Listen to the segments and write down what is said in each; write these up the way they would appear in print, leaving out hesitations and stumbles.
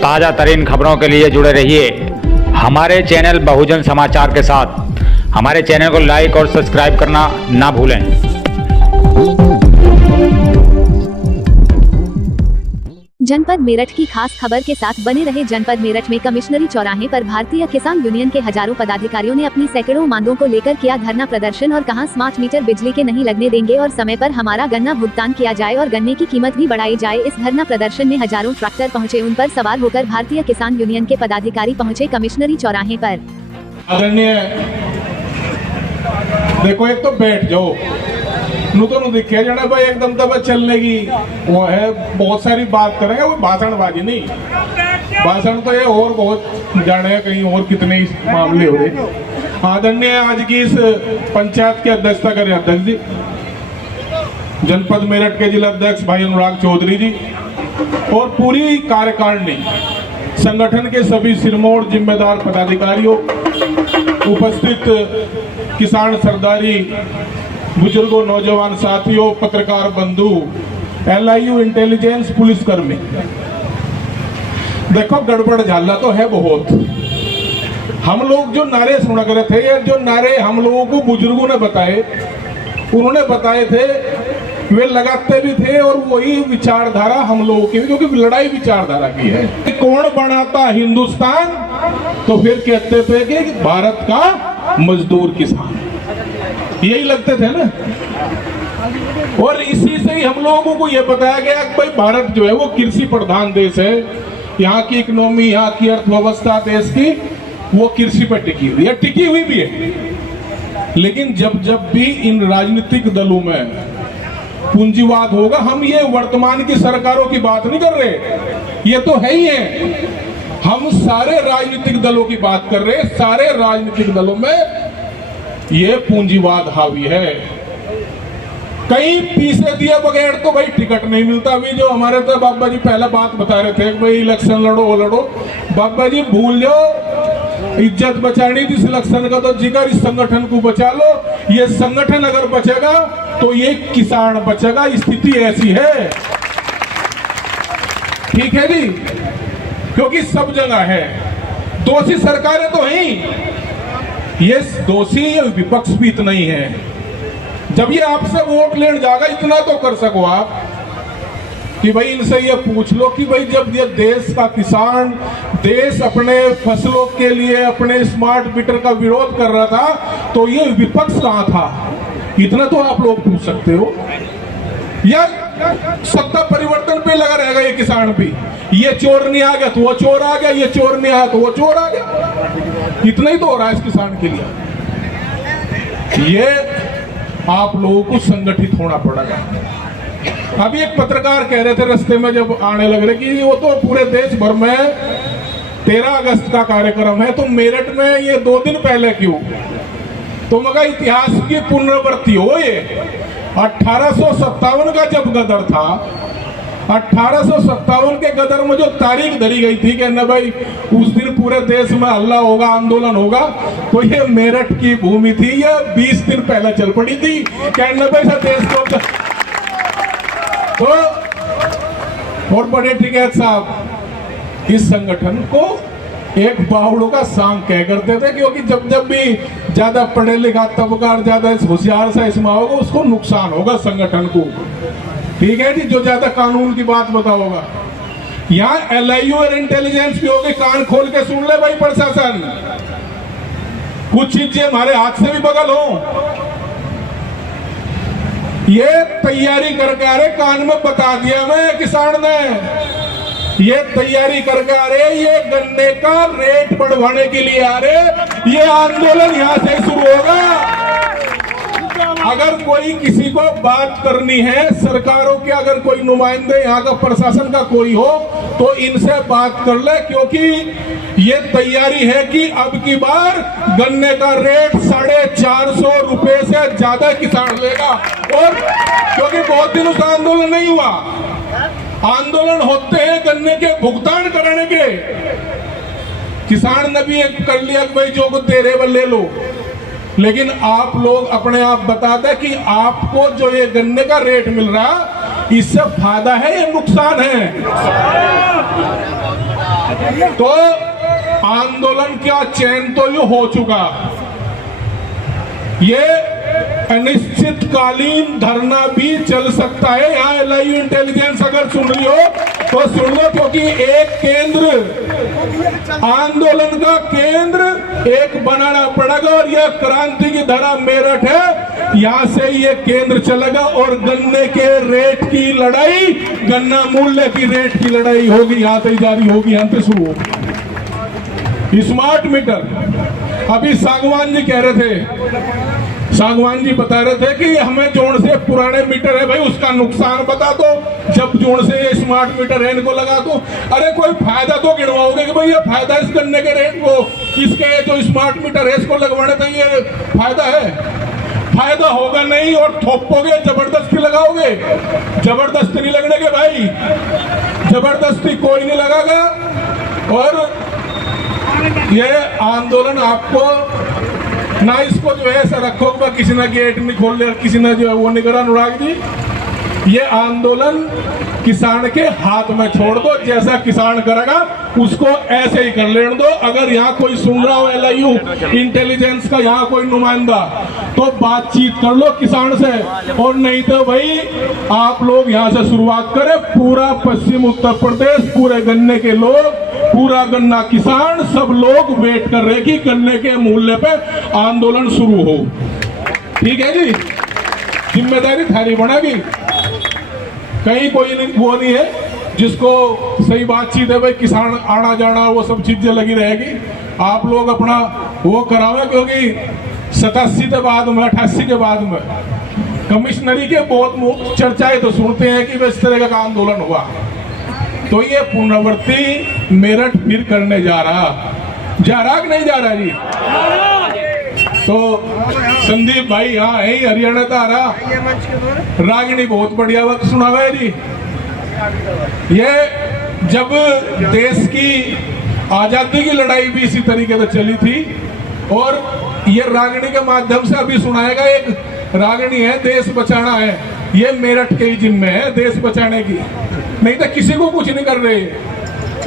ताज़ा तरीन खबरों के लिए जुड़े रहिए हमारे चैनल बहुजन समाचार के साथ। हमारे चैनल को लाइक और सब्सक्राइब करना ना भूलें। जनपद मेरठ की खास खबर के साथ बने रहे। जनपद मेरठ में कमिश्नरी चौराहे पर भारतीय किसान यूनियन के हजारों पदाधिकारियों ने अपनी सैकड़ों मांगों को लेकर किया धरना प्रदर्शन और कहा स्मार्ट मीटर बिजली के नहीं लगने देंगे और समय पर हमारा गन्ना भुगतान किया जाए और गन्ने की कीमत भी बढ़ाई जाए। इस धरना प्रदर्शन में हजारों ट्रैक्टर पहुँचे। उन पर सवार होकर भारतीय किसान यूनियन के पदाधिकारी पहुँचे कमिश्नरी चौराहे पर। देखो, एक तो बैठ जाओ नूतन दिखे जाना भाई एकदम दबा चलने की वो है। बहुत सारी बात करेंगे, वो भाषणबाजी नहीं। भाषण तो ये और बहुत जाने हैं, कहीं और कितने मामले हो रहे। आदरणीय आज की इस पंचायत के अध्यक्षता करें अध्यक्ष जी, जनपद मेरठ के जिला अध्यक्ष भाई अनुराग चौधरी जी और पूरी कार्यकारिणी, संगठन के सभी सिरमौर जिम्मेदार पदाधिकारियों, उपस्थित किसान सरदारी, बुजुर्गों, नौजवान साथियों, पत्रकार बंधु, LIU इंटेलिजेंस पुलिसकर्मी। देखो, गड़बड़ झाला तो है बहुत। हम लोग जो नारे सुना करे थे, ये जो नारे हम लोगों को बुजुर्गों ने बताए, उन्होंने बताए थे, वे लगाते भी थे और वही विचारधारा हम लोगों की, क्योंकि लड़ाई विचारधारा की है। कौन बनाता हिंदुस्तान, तो फिर कहते थे कि भारत का मजदूर किसान, यही लगते थे ना। और इसी से ही हम लोगों को यह बताया गया कि भाई भारत जो है वो कृषि प्रधान देश है। यहाँ की इकोनॉमी, यहाँ की अर्थव्यवस्था देश की वो कृषि पर टिकी हुई है, टिकी हुई भी है। लेकिन जब जब भी इन राजनीतिक दलों में पूंजीवाद होगा, हम ये वर्तमान की सरकारों की बात नहीं कर रहे, ये तो है ही है। हम सारे राजनीतिक दलों की बात कर रहे हैं। सारे राजनीतिक दलों में ये पूंजीवाद हावी है। कहीं पीछे दिए बगैर तो भाई टिकट नहीं मिलता। अभी जो हमारे तो बाबा जी पहला बात बता रहे थे कि भाई इलेक्शन लड़ो वो लड़ो, बाबा जी भूल जाओ, इज्जत बचानी थी इलेक्शन का तो जिगर, इस संगठन को बचा लो। ये संगठन अगर बचेगा तो ये किसान बचेगा। स्थिति ऐसी है, ठीक है जी, क्योंकि सब जगह है। दोषी सरकारें तो हैं, ये दोषी विपक्ष भी इतना ही है। जब ये आपसे वोट लेने जाएगा, इतना तो कर सको आप कि भाई इनसे ये पूछ लो कि भाई जब ये देश का किसान, देश अपने फसलों के लिए अपने स्मार्ट मीटर का विरोध कर रहा था, तो ये विपक्ष कहां था? इतना तो आप लोग पूछ सकते हो। या सत्ता परिवर्तन पे लगा रहेगा ये किसान भी, ये चोर नहीं आ गया तो वो चोर आ गया, ये चोर नहीं आया तो वो चोर आ गया। इतना ही तो हो रहा है इस किसान के लिए। ये आप लोगों को संगठित होना पड़ेगा। अभी एक पत्रकार कह रहे थे रास्ते में जब आने लग रहे कि वो तो पूरे देश भर में 13 अगस्त का कार्यक्रम है, तो मेरठ में ये 2 दिन पहले क्यों? तो मगर इतिहास की पुनरावृत्ति हो। ये 1857 का जब गदर था, 1857 के गदर में जो तारीख धरी गई थी कि न भाई उस दिन पूरे देश में हल्ला होगा, आंदोलन होगा, तो ये मेरठ की भूमि थी। ये 20 दिन पहले चल पड़ी थी क्या न भाई देश को तो। और बड़े टिकैत साहब इस संगठन को एक बावड़ों का सांग कह करते थे, क्योंकि जब जब भी ज्यादा पढ़े लिखा तबका, ज्यादा होशियार सा इसमें होगा, उसको नुकसान होगा संगठन को। ठीक है जी, जो ज्यादा कानून की बात बताओगा। यहाँ LIU और इंटेलिजेंस भी होगी, कान खोल के सुन ले भाई प्रशासन। कुछ चीजें हमारे हाथ से भी बगल हो। ये तैयारी करके आ रहे, कान में बता दिया मैं किसान ने, ये तैयारी करके आ रहे, ये गन्ने का रेट बढ़वाने के लिए आ रहे। ये आंदोलन यहाँ से शुरू होगा। अगर कोई किसी को बात करनी है, सरकारों के अगर कोई नुमाइंदे यहाँ का प्रशासन का कोई हो, तो इनसे बात कर ले, क्योंकि ये तैयारी है कि अब की बार गन्ने का रेट 450 रुपए से ज्यादा किसान लेगा। और क्योंकि बहुत दिनों से आंदोलन नहीं हुआ, आंदोलन होते हैं गन्ने के भुगतान कराने के। किसान ने भी एक कर लिया कि भाई जो को दे रहे वो ले लो, लेकिन आप लोग अपने आप बता दें कि आपको जो ये गन्ने का रेट मिल रहा इससे फायदा है या नुकसान है? तो आंदोलन का चयन तो ये हो चुका, ये अनिश्चितकालीन धरना भी चल सकता है। यहाँ एलआईयू इंटेलिजेंस अगर सुन रही हो तो सुन लो, क्योंकि एक केंद्र, आंदोलन का केंद्र एक बनाना पड़ेगा और यह क्रांति की धरा मेरठ है, यहाँ से ये केंद्र चलेगा और गन्ने के रेट की लड़ाई, गन्ना मूल्य की रेट की लड़ाई होगी, यहाँ से जारी होगी, यहाँ से शुरू होगी। स्मार्ट मीटर, अभी सागवान जी कह रहे थे, सागवान जी बता रहे थे कि हमें जोड़ से पुराने मीटर है भाई, उसका नुकसान बता दो, जब जोड़ से ये स्मार्ट मीटर है इनको लगा दो। अरे कोई फायदा तो गिनवाओगे कि भाई ये फायदा इस गन्ने के रेट को, इसके जो स्मार्ट मीटर है इसको लगवाने तो ये फायदा है? फायदा होगा नहीं, और थोपोगे, जबरदस्ती लगाओगे, जबरदस्ती नहीं लगने के भाई, जबरदस्ती कोई नहीं लगागा। और ये आंदोलन आपको ना, इसको जो है ऐसा रखो कि किसी ने गेट नहीं खोल लिया, किसी ने जो है वो नहीं करा। अनुराग जी, ये आंदोलन किसान के हाथ में छोड़ दो, जैसा किसान करेगा उसको ऐसे ही कर लेने दो। अगर यहाँ कोई सुन रहा हो एलआईयू इंटेलिजेंस का यहाँ कोई नुमाइंदा, तो बातचीत कर लो किसान से, और नहीं तो भाई आप लोग यहाँ से शुरुआत करें। पूरा पश्चिम उत्तर प्रदेश, पूरे गन्ने के लोग, पूरा गन्ना किसान, सब लोग वेट कर रहे कि गन्ने के मूल्य पे आंदोलन शुरू हो। ठीक है जी, जिम्मेदारी थारी बनेगी, कहीं कोई वो नहीं है जिसको सही बातचीत है भाई, किसान आना जाना वो सब चीजें लगी रहेगी। आप लोग अपना वो करावे, क्योंकि 87 के बाद में, 88 के बाद में कमिश्नरी के बहुत चर्चाएं तो सुनते हैं कि इस तरह का आंदोलन हुआ, तो ये पुनरावृत्ति मेरठ फिर करने जा रहा कि नहीं जा रहा जी? तो संदीप भाई यहाँ है, हरियाणा का आ रहा, रागिनी बहुत बढ़िया वक्त सुनावा है जी। ये जब देश की आजादी की लड़ाई भी इसी तरीके से चली थी, और ये रागिनी के माध्यम से अभी सुनाएगा। एक रागिनी है, देश बचाना है, ये मेरठ के ही जिम्मे है देश बचाने की, नहीं तो किसी को कुछ नहीं कर रहे।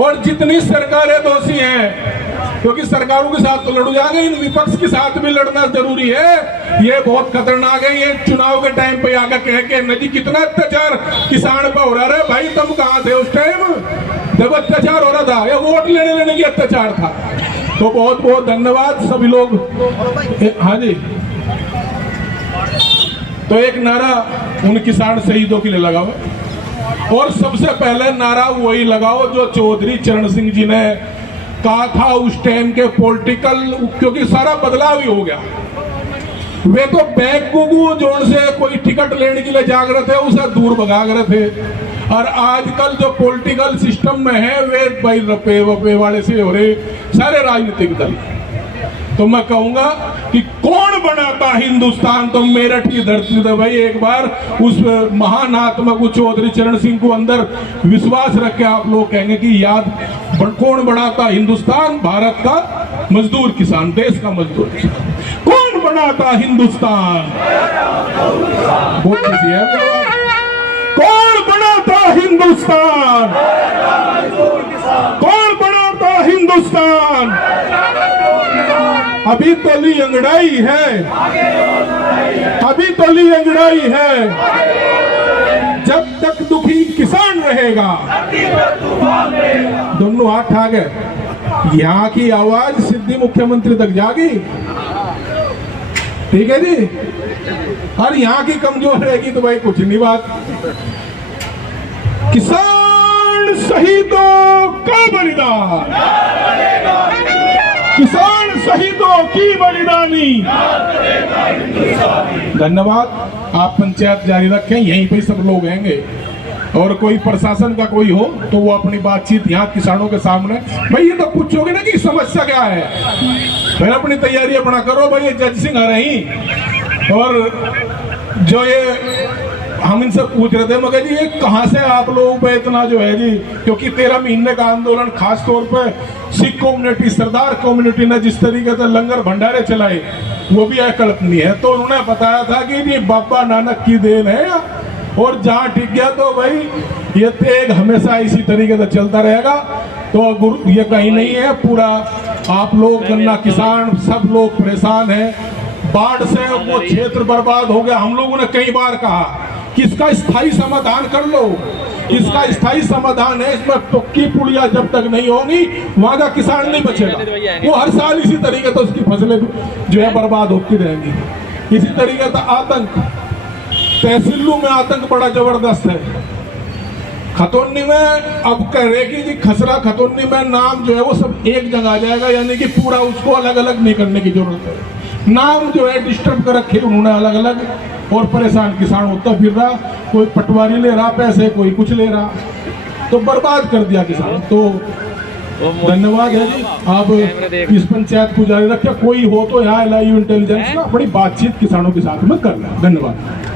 और जितनी सरकारें दोषी हैं, क्योंकि सरकारों के साथ तो लड़ जाएंगे, इन विपक्ष के साथ भी लड़ना जरूरी है। ये बहुत खतरनाक है, ये चुनाव के टाइम पे आकर कह के नदी कितना अत्याचार किसान पर हो रहा है। भाई तुम कहाँ थे उस टाइम जब अत्याचार हो रहा था? या वोट लेने की अत्याचार था? तो बहुत बहुत धन्यवाद सभी लोग। हाँ जी, तो एक नारा उन किसान शहीदों के लिए लगाओ, और सबसे पहले नारा वही लगाओ जो चौधरी चरण सिंह जी ने कहा था उस टाइम के पॉलिटिकल, क्योंकि सारा बदलाव ही हो गया। वे तो बैग गुगू जोड़ से कोई टिकट लेने के लिए जाग रहे थे, उसे दूर भगा रहे थे। और आजकल जो पॉलिटिकल सिस्टम में है वे भाई रपे वपे वाले से हो रहे सारे राजनीतिक दल। तो मैं कहूंगा कि कौन बनाता हिंदुस्तान, तो मेरठ की धरती से भाई एक बार उस महान आत्मा को चौधरी चरण सिंह को अंदर विश्वास रख के आप लोग कहेंगे कि याद कौन बनाता हिंदुस्तान? भारत का मजदूर किसान, देश का मजदूर किसान। कौन बनाता हिंदुस्तान? बहुत खुशी है। कौन बनाता हिंदुस्तान? कौन बनाता हिंदुस्तान? अभी तो ली अंगड़ाई है, अभी तो ली अंगड़ाई है। जब तक दुखी किसान रहेगा, दोनों हाथ आ गए, यहाँ की आवाज सीधी मुख्यमंत्री तक जागी। ठीक है जी, और यहाँ की कमजोर रहेगी तो भाई कुछ नहीं बात। किसान शहीदों का बलिदान, किसान शहीदों की बलिदानी। धन्यवाद। आप पंचायत जारी रखें, यहीं पे सब लोग आएंगे, और कोई प्रशासन का कोई हो तो वो अपनी बातचीत यहाँ किसानों के सामने, भाई ये तो पूछोगे ना कि समस्या क्या है, फिर अपनी तैयारी अपना करो। भाई ये जज सिंह आ रही, और जो ये हम इनसे पूछ रहे थे, मगर जी ये कहाँ से आप लोगों पे इतना जो है जी, क्योंकि 13 महीने का आंदोलन, खास तौर पे सिख कम्युनिटी, सरदार कम्युनिटी ने जिस तरीके से लंगर भंडारे चलाए वो भी अकल्पनीय है। तो उन्होंने बताया था कि ये बाबा नानक की देन है, और जहां टिक गया तो भाई ये तेग हमेशा इसी तरीके से चलता रहेगा। तो गुरु ये कहीं नहीं है, पूरा आप लोग गन्ना किसान सब लोग परेशान हैं। बाढ़ से वो क्षेत्र बर्बाद हो गया। हम लोगों ने कई बार कहा कि इसका स्थायी समाधान कर लो, इसका स्थायी समाधान है। इसमें टुक्की पुड़िया जब तक नहीं होगी वहां का किसान नहीं बचेगा। वो हर साल इसी तरीके से उसकी फसलें जो है बर्बाद होती रहेंगी। इसी तरीके से आतंक, तहसीलों में आतंक बड़ा जबरदस्त है। खतौनी में अब कह रहे कि खसरा खतौनी में नाम जो है वो सब एक जगह आ जाएगा, यानी कि पूरा उसको अलग अलग नहीं करने की जरूरत है। नाम जो है डिस्टर्ब कर रखे उन्होंने अलग अलग, और परेशान किसान होता फिर रहा, कोई पटवारी ले रहा पैसे, कोई कुछ ले रहा, तो बर्बाद कर दिया किसान। तो धन्यवाद है जी, आप इस पंचायत को जारी रखें। कोई हो तो यहाँ लाइव इंटेलिजेंस ना बड़ी बातचीत किसानों के साथ में कर रहा है। धन्यवाद।